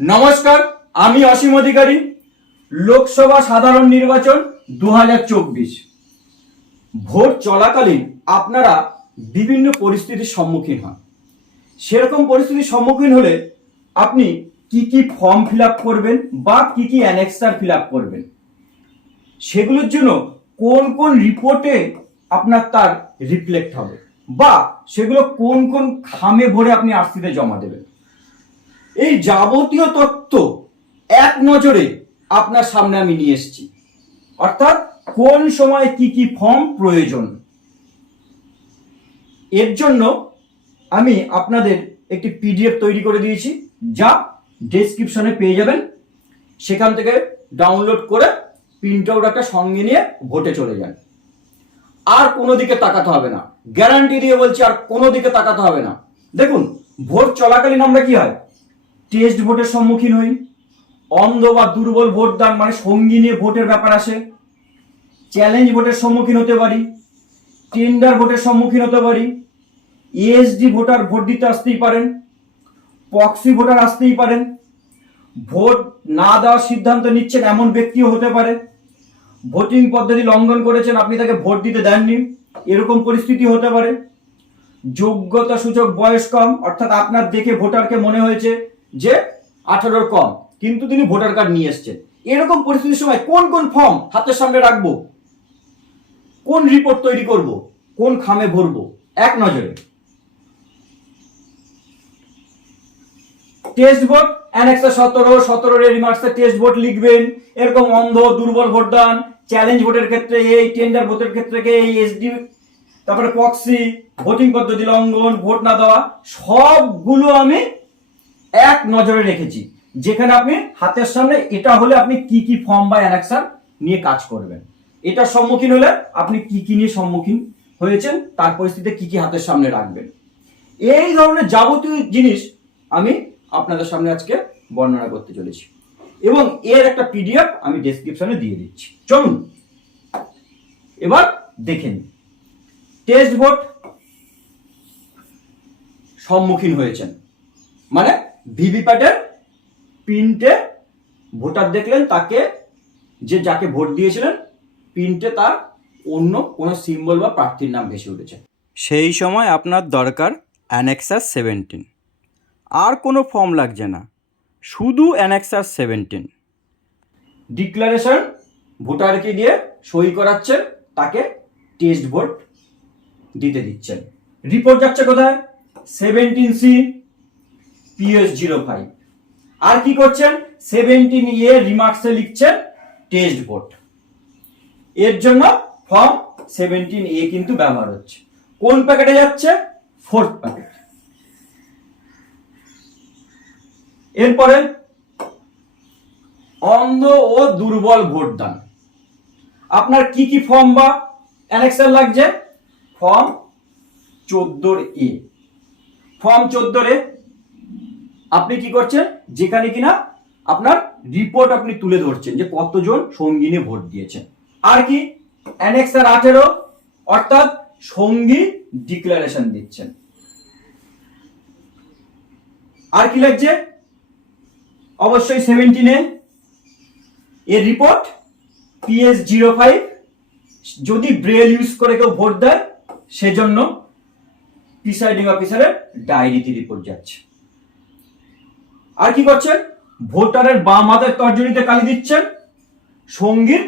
নমস্কার, আমি অসীম অধিকারী, লোকসভা সাধারণ নির্বাচন দু হাজার চব্বিশ। ভোট চলাকালীন আপনারা বিভিন্ন পরিস্থিতির সম্মুখীন হন। সেরকম পরিস্থিতির সম্মুখীন হলে আপনি কি কি ফর্ম ফিল করবেন বা কি কি অ্যানেক্সার ফিল করবেন? সেগুলোর জন্য কোন কোন রিপোর্টে আপনার তার রিফ্লেক্ট হবে বা সেগুলো কোন কোন খামে ভরে আপনি আস্তিতে জমা দেবেন? এই যাবতীয় তত্ত্ব এক নজরে আপনার সামনে আমি নিয়ে এসেছি। অর্থাৎ কোন সময় কি কি ফর্ম প্রয়োজন? এর জন্য আমি আপনাদের একটি পিডিএফ তৈরি করে দিয়েছি, যা ডেসক্রিপশনে পেয়ে যাবেন। সেখান থেকে ডাউনলোড করে প্রিন্ট আউট একটা সঙ্গে নিয়ে ভোটে চলে যান। আর কোনো দিকে তাকাতে হবে না। গ্যারান্টি দিয়ে বলছি, আর কোনো দিকে তাকাতে হবে না। দেখুন, ভোট চলাকালীন আমরা কি হয়? টেস্ট ভোটের সম্মুখীন হই। অন্ধ বা দুর্বল ভোট দান মানে সঙ্গী নিয়ে ভোটের ব্যাপার আসে। চ্যালেঞ্জ ভোটের সম্মুখীন হতে পারি। টেন্ডার ভোটের সম্মুখীন হতে পারি। ইএসডি ভোটার ভোট দিতে আসতেই পারেন। পক্সি ভোটার আসতেই পারেন। ভোট না দেওয়ার সিদ্ধান্ত নিচ্ছেন এমন ব্যক্তিও হতে পারে। ভোটিং পদ্ধতি লঙ্ঘন করেছেন, আপনি তাকে ভোট দিতে দেননি। এরকম পরিস্থিতি হতে পারে। যোগ্যতা সূচক বয়স কম, অর্থাৎ আপনার দেখে ভোটারকে মনে হয়েছে যে আঠারোর কম, কিন্তু তিনি ভোটার কার্ড নিয়ে এসছেন। এরকম পরিস্থিতির সময় কোন কোন ফর্ম হাতের সামনে রাখব? কোন রিপোর্ট তৈরি করব? কোন খামে ভরবো? এক নজরে। টেস্ট ভোট অ্যানেক্সা সতেরো সতেরো রিমার্কসে টেস্ট ভোট লিখবেন। এরকম অন্ধ, দুর্বল ভোটদান চ্যালেঞ্জ ভোটের ক্ষেত্রে এই টেন্ডার ভোটের ক্ষেত্রে এই এসডি তারপরে পক্সি ভোটিং পদ্ধতি লঙ্ঘন, ভোট না দেওয়া, সবগুলো আমি এক নজরে রেখেছি। যেখানে আপনি হাতের সামনে এটা হলে আপনি কি কি ফর্ম বা অ্যানেক্সার নিয়ে কাজ করবেন। এটার সম্মুখীন হলে আপনি কি কি নিয়ে সম্মুখীন হয়েছেন, তার পরিস্থিতিতে কি কি হাতের সামনে রাখবেন। এই ধরনের যাবতীয় জিনিস আমি আপনাদের সামনে আজকে বর্ণনা করতে চলেছি। এবং এর একটা পিডিএফ আমি ডেসক্রিপশনে দিয়ে দিচ্ছি। চলুন, এবার দেখেন টেস্ট ভোট সম্মুখীন হয়েছেন। মানে ভিভিপ্যাটের প্রিন্টে ভোটার দেখলেন তাকে যে যাকে ভোট দিয়েছিলেন প্রিন্টে তার অন্য কোনো সিম্বল বা প্রার্থীর নাম ভেসে উঠেছে। সেই সময় আপনার দরকার অ্যানেক্সাস সেভেন্টিন আর কোনো ফর্ম লাগছে না। শুধু অ্যানেক্সাস সেভেন্টিন ডিক্লারেশন ভোটারকে দিয়ে সই করাচ্ছেন তাকে টেস্ট ভোট দিতে দিচ্ছেন। রিপোর্ট যাচ্ছে কোথায়? Seventeen C PS zero five আর কি করছেন? সেভেন্টিন এ রিমার্কসে লিখছেন টেস্ট বোর্ড এর জন্য ফর্ম সেভেন্টিন এ কিন্তু ব্যবহার হচ্ছে। কোন প্যাকেটে যাচ্ছে? ফোর্থ প্যাকেট এরপরে অন্ধ ও দুর্বল ভোটদান। আপনার কি কি ফর্ম বা অ্যানেক্সার লাগছে? ফর্ম চোদ্দোর এ ফর্ম চোদ্দোর এ আপনি কি করছেন? যেখানে কিনা আপনার রিপোর্ট আপনি তুলে ধরছেন যে কতজন সঙ্গিনী ভোট দিয়েছেন। আর কি? অ্যানেক্সার আঠেরো, অর্থাৎ সঙ্গী ডিক্লারেশন দিচ্ছেন। আর কি লাগছে? অবশ্যই সেভেন্টিনে এর রিপোর্ট পিএস জিরো ফাইভ যদি ব্রেল ইউজ করে কেউ ভোট দেয়, সেজন্য প্রিসাইডিং অফিসারের ডায়েরিতে রিপোর্ট যাচ্ছে। আর কি করছেন? ভোটারের বাম হাতের তর্জনীতে কালি দিচ্ছেন, সঙ্গীর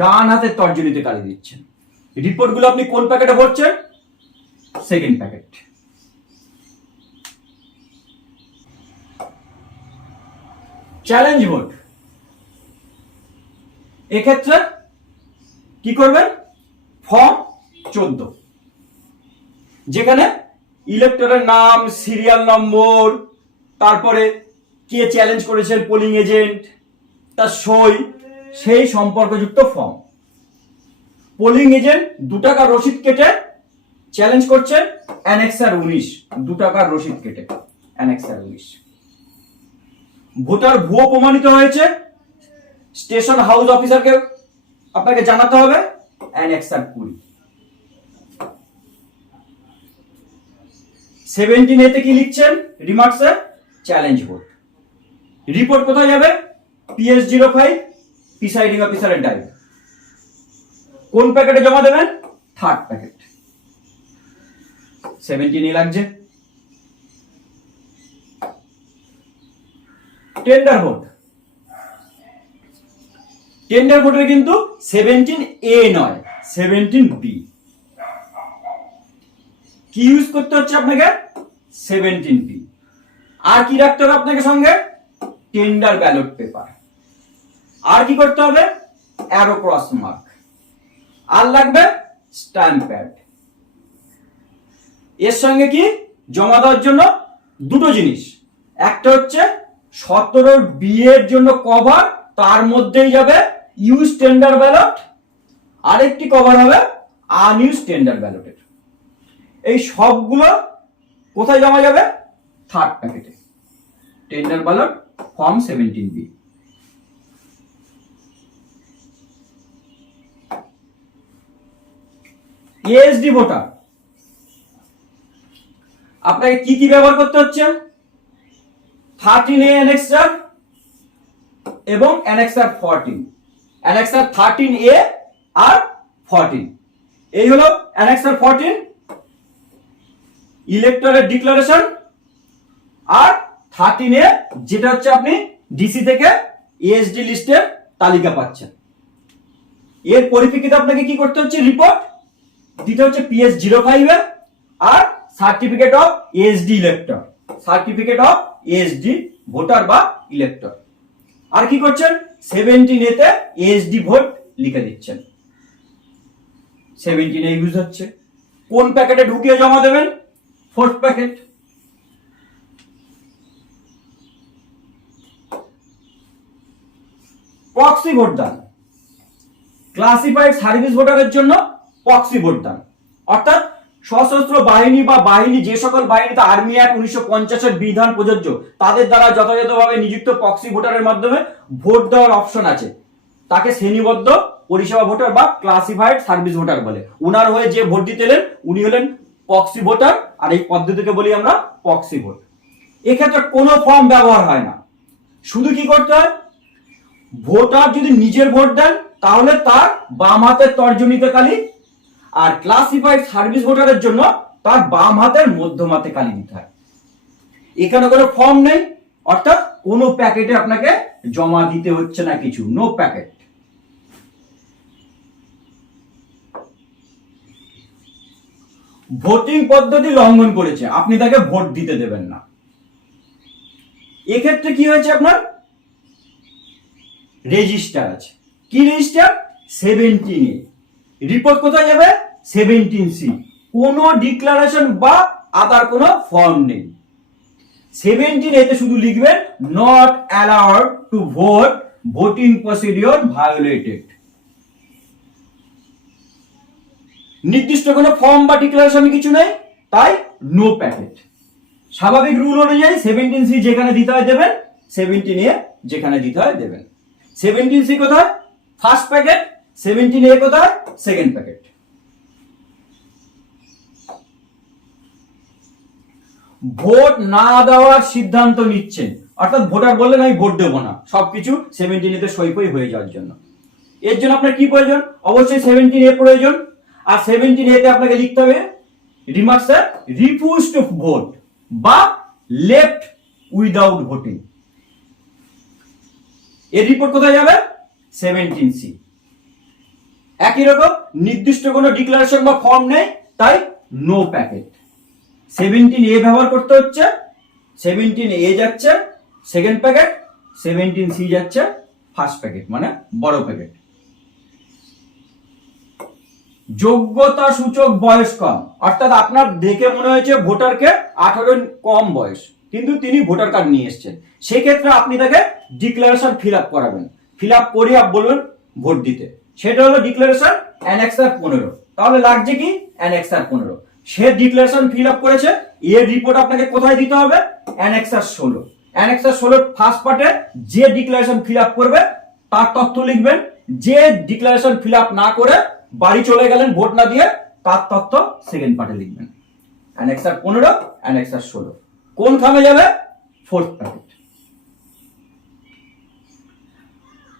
ডান হাতের তর্জনীতে কালি দিচ্ছেন। রিপোর্টগুলো আপনি কোন প্যাকেটে ভরছেন? সেকেন্ড প্যাকেট চ্যালেঞ্জ ভোট এক্ষেত্রে কি করবেন? ফর্ম চোদ্দ। যেখানে ইলেক্টরের নাম সিরিয়াল নম্বর তারপরে কে চ্যালেঞ্জ করেছেন পোলিং এজেন্ট তার সই, সেই সম্পর্কযুক্ত ফর্ম পোলিং এজেন্ট দু টাকার রসিদ কেটে চ্যালেঞ্জ করছেন অ্যানেক্সার উনিশ। দু টাকার রসিদ কেটে অ্যানেক্সার উনিশ। ভোটার ভুয়ো প্রমাণিত হয়েছে। স্টেশন হাউস অফিসারকে আপনাকে জানাতে হবে অ্যানেক্সার কুড়ি। সেভেন্টিন এতে কি লিখছেন? রিমার্কসে চ্যালেঞ্জ ভোট রিপোর্ট কোথায় যাবে? পিএস জিরো ফাইভ প্রিসাইডিং অফিসারের ডায়েরি কোন প্যাকেটে জমা দেবেন? থার্ড প্যাকেট সেভেন্টিন লাগছে। টেন্ডার ভোট টেন্ডার ভোটের কিন্তু সেভেন্টিন এ নয় সেভেন্টিন বি কি ইউজ করতে হচ্ছে আপনাকে? সেভেন্টিন বি আর কি রাখতে হবে আপনাকে সঙ্গে? টেন্ডার ব্যালট পেপার আর কি করতে হবে? অ্যারো ক্রস মার্ক আর লাগবে? স্ট্যাম্প প্যাড এর সঙ্গে কি? জমা দেওয়ার জন্য দুটো জিনিস। একটা হচ্ছে সতেরোর বিয়ের জন্য কভার তার মধ্যেই যাবে ইউজ টেন্ডার ব্যালট আরেকটি কভার হবে আনইউজ টেন্ডার ব্যালটের এই সবগুলো কোথায় জমা যাবে? থার্ড প্যাকেটে tender ballot form seventeen B. ASD voter আপনাকে কি কি ব্যবহার করতে হচ্ছে? থার্টিন এ অ্যানেক্সার এবং annexure fourteen annexure thirteen A R fourteen এই হলো অ্যানেক্সার ফোরটিন ইলেক্টরের ডিক্লারেশন আর থার্টিন যেটা হচ্ছে আপনি ডিসি থেকে এএসডি লিস্টের তালিকা পাচ্ছেন। এর পরিপ্রেক্ষিতে আপনাকে কি করতে হচ্ছে? রিপোর্ট দিতে হচ্ছে পিএস জিরো ফাইভে আর certificate of SD elector certificate of SD voter বা ইলেক্টর আর কি করছেন? সেভেন্টিন এতে এসডি ভোট লিখে দিচ্ছেন। সেভেন্টিন ইউজ হচ্ছে। কোন প্যাকেটে ঢুকিয়ে জমা দেবেন? ফোর্থ প্যাকেট প্রক্সি ভোটদান ক্লাসিফাইড সার্ভিস ভোটারের জন্য প্রক্সি ভোটদান অর্থাৎ সশস্ত্র বাহিনী বা বাহিনী যে সকল বাহিনীতে আর্মি অ্যাক্ট উনিশশো পঞ্চাশের বিধান প্রযোজ্য, তাদের দ্বারা যথাযথভাবে নিযুক্ত প্রক্সি ভোটারের মাধ্যমে ভোট দেওয়ার অপশন আছে। তাকে শ্রেণীবদ্ধ পরিষেবা ভোটার বা ক্লাসিফাইড সার্ভিস ভোটার বলে। উনার হয়ে যে ভোট দিতে এলেন, উনি হলেন প্রক্সি ভোটার আর এই পদ্ধতিকে বলি আমরা প্রক্সি ভোট এক্ষেত্রে কোনো ফর্ম ব্যবহার হয় না। শুধু কি করতে হয়? ভোটার যদি নিজের ভোট দেন, তাহলে তার বাম হাতের তর্জনীতে কালি, আর ক্লাসিফাইড সার্ভিস ভোটারের জন্য তার বাম হাতের মধ্যমাতে কালি দিতে হয়। এখানে কোনো ফর্ম নেই, অর্থাৎ কোনো প্যাকেটে আপনাকে জমা দিতে হচ্ছে না কিছু নো প্যাকেট ভোটিং পদ্ধতি লঙ্ঘন করেছে, আপনি তাকে ভোট দিতে দেবেন না। এক্ষেত্রে কি হয়েছে আপনার? রেজিস্টার আছে। কি রেজিস্টার? সেভেন্টিন রিপোর্ট কোথায় যাবে? সেভেন্টিন সি কোনো ডিক্লারেশন বা আদার কোনো ফর্ম নেই। সেভেন্টিন এতে শুধু লিখবেন not allowed to vote voting procedure violated নির্দিষ্ট কোনো ফর্ম বা ডিক্লারেশন কিছু নেই, তাই নো প্যাকেট স্বাভাবিক রুল অনুযায়ী সেভেন্টিন সি যেখানে দিতে হয় দেবেন সেভেন্টিন এ যেখানে দিতে হয় দেবেন। সেভেন্টিন সি কোথায়? ফার্স্ট প্যাকেট সেভেন্টিন এ কোথায়? সেকেন্ড প্যাকেট ভোট না দেওয়ার সিদ্ধান্ত নিচ্ছেন। অর্থাৎ ভোটার বললেন, আমি ভোট দেবো না। সবকিছু সেভেন্টিন এতে সই ফই হয়ে যাওয়ার জন্য। এর জন্য আপনার কি প্রয়োজন? অবশ্যই সেভেন্টিন এ প্রয়োজন। আর সেভেন্টিন এতে আপনাকে লিখতে হবে রিমার্কস রিফিউজ টু ভোট বা লেফট উইদাউট ভোটিং এর রিপোর্ট কোথায় যাবে? সেভেন্টিন সি একই রকম, নির্দিষ্ট কোনো ডিক্লারেশন বা ফর্ম নেই, তাই নো প্যাকেট সেভেন্টিন এ ব্যবহার করতে হচ্ছে সেভেন্টিন এ যাচ্ছে সেকেন্ড প্যাকেট সেভেন্টিন সি যাচ্ছে ফার্স্ট প্যাকেট মানে বড় প্যাকেট যোগ্যতা সূচক বয়স কম, অর্থাৎ আপনার দেখে মনে হয়েছে ভোটারকে আঠারো কম বয়স, কিন্তু তিনি ভোটার কার্ড নিয়ে এসেছেন। সেক্ষেত্রে আপনি তাকে ডিক্লারেশন ফিল আপ করাবেন। ফিল আপ করে আপ বলবেন ভোট দিতে। সেটা হলো ডিক্লারেশন অ্যানেক্সার পনেরো। তাহলে লাগছে কি? অ্যানেক্সার পনেরো। সে ডিক্লারেশন ফিল আপ করেছে। এর রিপোর্ট আপনাকে কোথায় দিতে হবে? অ্যানেক্সার ষোলো। অ্যানেক্সার ষোলোর ফার্স্ট পার্টে যে ডিক্লারেশন ফিল আপ করবে, তার তথ্য লিখবেন। যে ডিক্লারেশন ফিল আপ না করে বাড়ি চলে গেলেন ভোট না দিয়ে, তার তথ্য সেকেন্ড পার্টে লিখবেন। অ্যানেক্সার পনেরো অ্যানেক্সার ষোলো। কোন খামে যাবে ফোর্থ প্যাকেট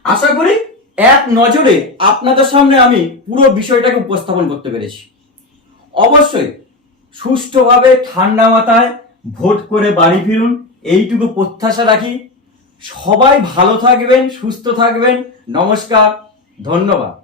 আশা করি এক নজরে আপনাদের সামনে আমি পুরো বিষয়টাকে উপস্থাপন করতে পেরেছি। অবশ্যই সুষ্ঠুভাবে ঠান্ডা মাথায় ভোট করে বাড়ি ফিরুন, এইটুকু প্রত্যাশা রাখি। সবাই ভালো থাকবেন, সুস্থ থাকবেন। নমস্কার, ধন্যবাদ।